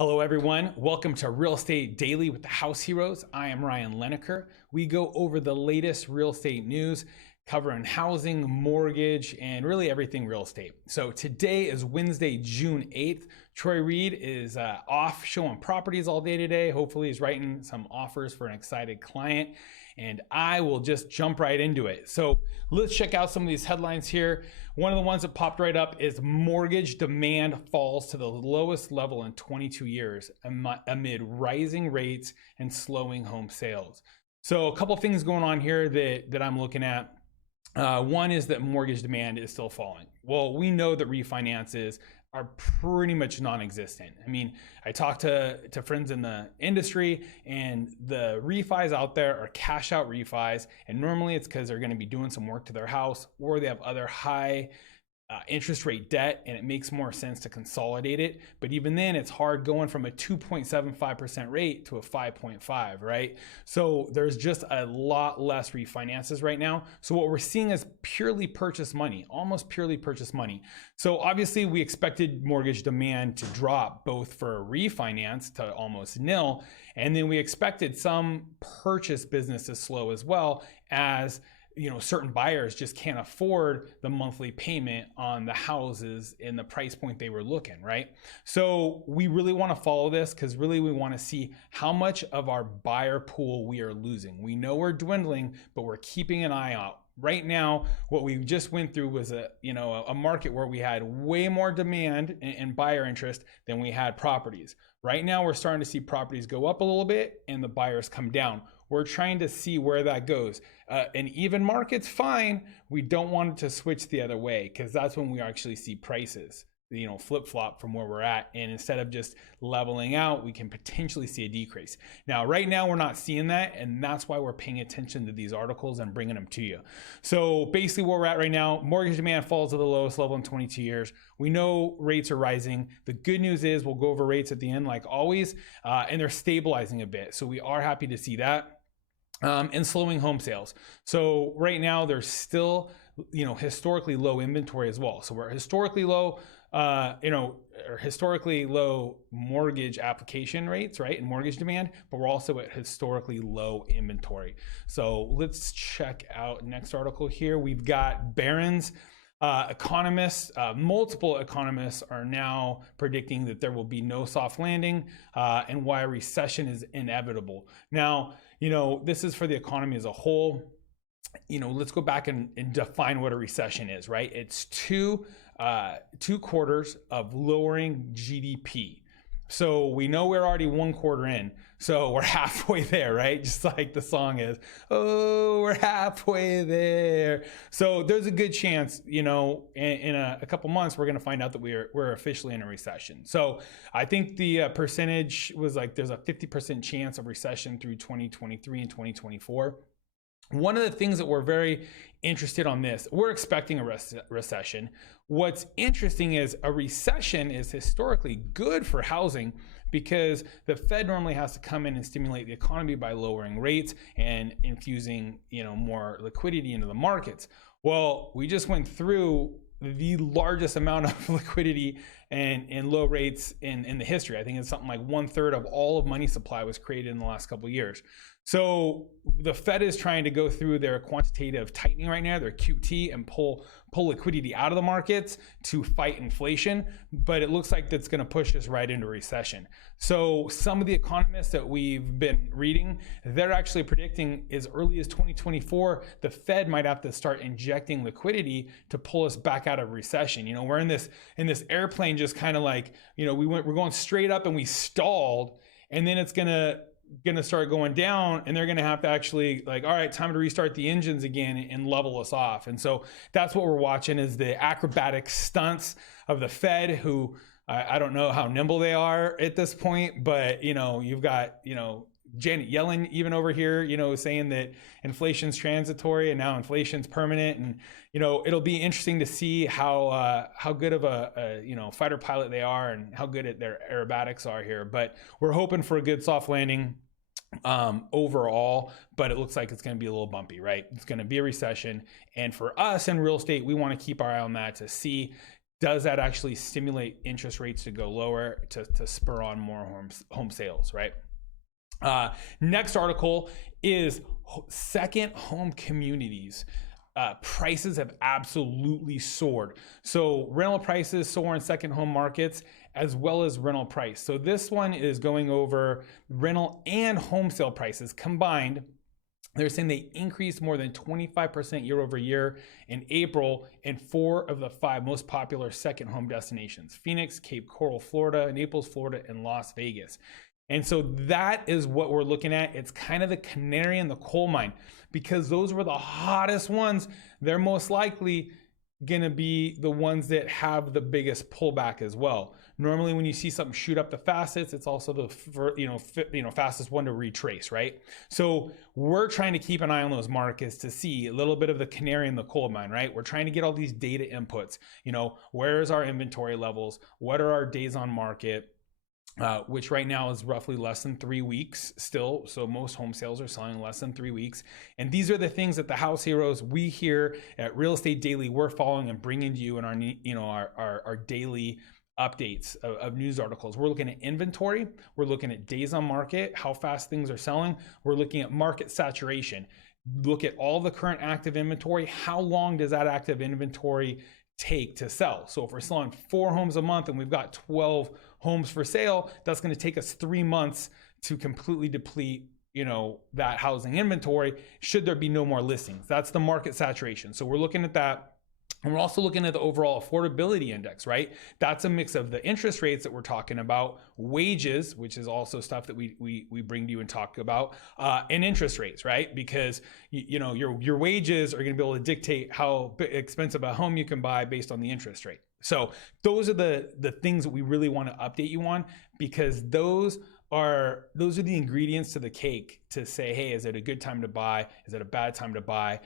Hello everyone, welcome to Real Estate Daily with the House Heroes. I am Ryan Leneker. We go over the latest real estate news, covering housing, mortgage, and really everything real estate. So today is Wednesday, June 8th. Troy Reed is off showing properties all day today. Hopefully he's writing some offers for an excited client, and I will just jump right into it. So let's check out some of these headlines here. One of the ones that popped right up is mortgage demand falls to the lowest level in 22 years amid rising rates and slowing home sales. So a couple things going on here that I'm looking at. One is that mortgage demand is still falling. Well, we know that refinances are pretty much non-existent. I mean, I talked to friends in the industry, and the refis out there are cash out refis, and normally it's because they're going to be doing some work to their house, or they have other high interest rate debt, and it makes more sense to consolidate it. But even then, it's hard going from a 2.75% rate to a 5.5, right? So there's just a lot less refinances right now. So what we're seeing is purely purchase money, almost purely purchase money. So obviously we expected mortgage demand to drop both for refinance to almost nil, and then we expected some purchase business to slow as well, as certain buyers just can't afford the monthly payment on the houses in the price point they were looking, right? So we really want to follow this, because really we want to see how much of our buyer pool we are losing. We know we're dwindling, but we're keeping an eye out. Right now, what we just went through was a market where we had way more demand and buyer interest than we had properties. Right now, we're starting to see properties go up a little bit and the buyers come down. We're trying to see where that goes. An even market's fine. We don't want it to switch the other way, because that's when we actually see prices flip-flop from where we're at, and instead of just leveling out, we can potentially see a decrease. Now right now we're not seeing that, and that's why we're paying attention to these articles and bringing them to you. So basically where we're at right now, mortgage demand falls to the lowest level in 22 years. We know rates are rising. The good news is, we'll go over rates at the end like always, and they're stabilizing a bit, so we are happy to see that. And slowing home sales. So right now there's still historically low inventory as well. So we're historically low historically low mortgage application rates, right, and mortgage demand, but we're also at historically low inventory. So let's check out next article here. We've got Barron's economists, multiple economists are now predicting that there will be no soft landing, and why a recession is inevitable. Now, this is for the economy as a whole. Let's go back and define what a recession is, right? It's two quarters of lowering GDP. So we know we're already one quarter in, so we're halfway there, right? Just like the song is, oh, we're halfway there. So there's a good chance, in a couple months, we're going to find out that we're officially in a recession. So I think the percentage was like, there's a 50% chance of recession through 2023 and 2024. One of the things that we're very interested on this, we're expecting a recession. What's interesting is a recession is historically good for housing, because the Fed normally has to come in and stimulate the economy by lowering rates and infusing, more liquidity into the markets. Well, we just went through the largest amount of liquidity and low rates in the history. I think it's something like 1/3 of all of money supply was created in the last couple of years. So the Fed is trying to go through their quantitative tightening right now, their QT, and pull liquidity out of the markets to fight inflation. But it looks like that's going to push us right into recession. So some of the economists that we've been reading, they're actually predicting as early as 2024, the Fed might have to start injecting liquidity to pull us back out of recession. We're in this airplane, just kind of like, we're going straight up and we stalled, and then it's gonna start going down, and they're gonna have to actually, like, all right, time to restart the engines again and level us off. And so that's what we're watching, is the acrobatic stunts of the Fed, who I don't know how nimble they are at this point, but you've got Janet Yellen even over here, saying that inflation's transitory and now inflation's permanent. And it'll be interesting to see how good of a fighter pilot they are, and how good at their aerobatics are here. But we're hoping for a good soft landing overall, but it looks like it's going to be a little bumpy, right? It's going to be a recession, and for us in real estate, we want to keep our eye on that to see does that actually stimulate interest rates to go lower to spur on more home sales, right? Next article is second home communities. Prices have absolutely soared. So rental prices soar in second home markets as well as rental price. So this one is going over rental and home sale prices combined. They're saying they increased more than 25% year over year in April in 4 of the 5 most popular second home destinations: Phoenix, Cape Coral, Florida, Naples, Florida, and Las Vegas. And so that is what we're looking at. It's kind of the canary in the coal mine, because those were the hottest ones. They're most likely going to be the ones that have the biggest pullback as well. Normally when you see something shoot up the fastest, it's also the fastest one to retrace, right? So we're trying to keep an eye on those markets to see a little bit of the canary in the coal mine, right? We're trying to get all these data inputs. Where is our inventory levels? What are our days on market? Which right now is roughly less than 3 weeks still. So most home sales are selling less than 3 weeks. And these are the things that the house heroes, we here at Real Estate Daily, we're following and bringing to you in our daily updates of news articles. We're looking at inventory. We're looking at days on market, how fast things are selling. We're looking at market saturation. Look at all the current active inventory. How long does that active inventory take to sell? So if we're selling 4 homes a month and we've got 12 homes for sale, that's going to take us 3 months to completely deplete that housing inventory should there be no more listings. That's the market saturation. So we're looking at that. And we're also looking at the overall affordability index, right? That's a mix of the interest rates that we're talking about, wages, which is also stuff that we bring to you and talk about, and interest rates, right? Because your wages are going to be able to dictate how expensive a home you can buy based on the interest rate. So those are the things that we really want to update you on, because those are the ingredients to the cake to say, hey, is it a good time to buy? Is it a bad time to buy?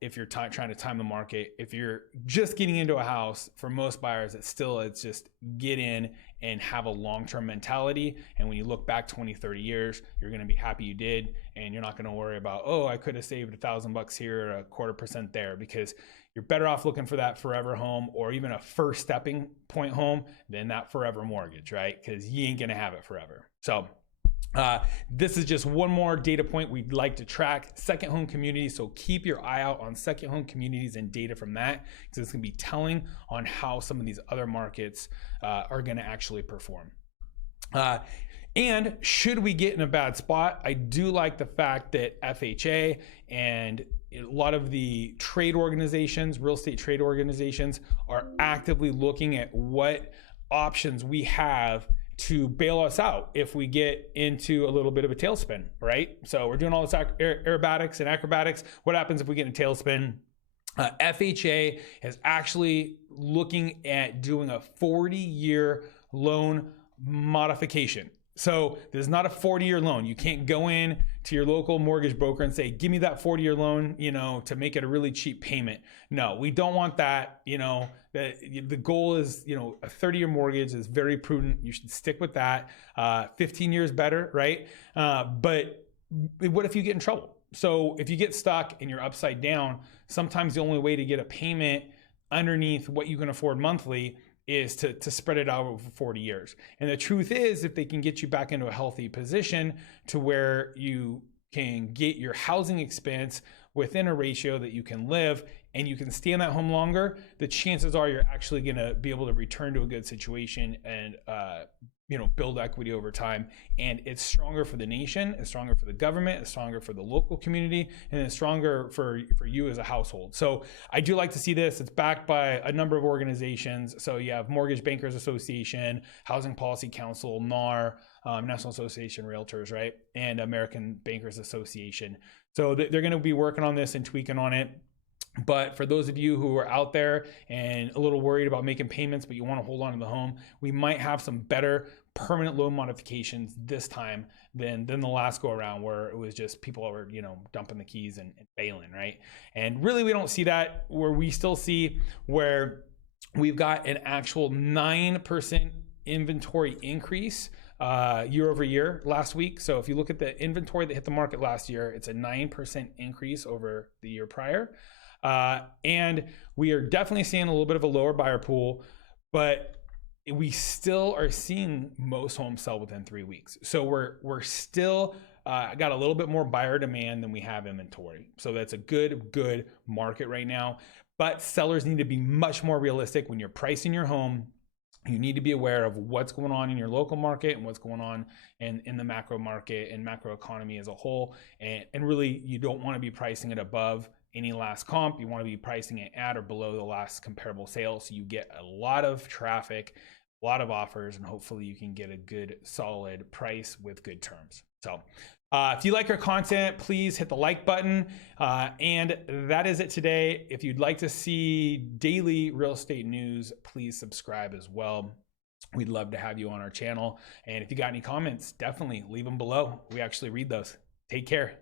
If you're trying to time the market, if you're just getting into a house, for most buyers, it's just get in and have a long-term mentality. And when you look back 20, 30 years, you're going to be happy you did. And you're not going to worry about, oh, I could have saved $1,000 here, or 0.25% there, because you're better off looking for that forever home, or even a first stepping point home, than that forever mortgage, right? Because you ain't going to have it forever. So this is just one more data point we'd like to track: second home communities. So keep your eye out on second home communities and data from that, because it's going to be telling on how some of these other markets are going to actually perform. And should we get in a bad spot, I do like the fact that FHA and a lot of the trade organizations, real estate trade organizations, are actively looking at what options we have to bail us out if we get into a little bit of a tailspin, right? So we're doing all this aerobatics and acrobatics. What happens if we get in a tailspin? FHA is actually looking at doing a 40-year loan modification. So there's not a 40-year loan. You can't go in to your local mortgage broker and say, give me that 40-year loan, to make it a really cheap payment. No, we don't want that. The goal is, a 30-year mortgage is very prudent. You should stick with that. 15 years better, right? But what if you get in trouble? So if you get stuck and you're upside down, sometimes the only way to get a payment underneath what you can afford monthly is to spread it out over 40 years. And the truth is, if they can get you back into a healthy position to where you can get your housing expense within a ratio that you can live and you can stay in that home longer, the chances are you're actually going to be able to return to a good situation and build equity over time. And it's stronger for the nation, it's stronger for the government, it's stronger for the local community, and it's stronger for you as a household. So I do like to see this. It's backed by a number of organizations. So you have Mortgage Bankers Association, Housing Policy Council, NAR, National Association of Realtors, right? And American Bankers Association. So they're going to be working on this and tweaking on it. But for those of you who are out there and a little worried about making payments, but you want to hold on to the home, we might have some better permanent loan modifications this time than the last go around, where it was just people were, dumping the keys and bailing, right? And really, we don't see that. Where we still see where we've got an actual 9% inventory increase year over year last week. So if you look at the inventory that hit the market last year, it's a 9% increase over the year prior. And we are definitely seeing a little bit of a lower buyer pool, but we still are seeing most homes sell within 3 weeks. So we're still got a little bit more buyer demand than we have inventory. So that's a good market right now. But sellers need to be much more realistic when you're pricing your home. You need to be aware of what's going on in your local market and what's going on in the macro market and macro economy as a whole. And really, you don't want to be pricing it above any last comp. You want to be pricing it at or below the last comparable sale, so you get a lot of traffic, a lot of offers, and hopefully you can get a good solid price with good terms. So if you like our content, please hit the like button. And that is it today. If you'd like to see daily real estate news, please subscribe as well. We'd love to have you on our channel. And if you got any comments, definitely leave them below. We actually read those. Take care.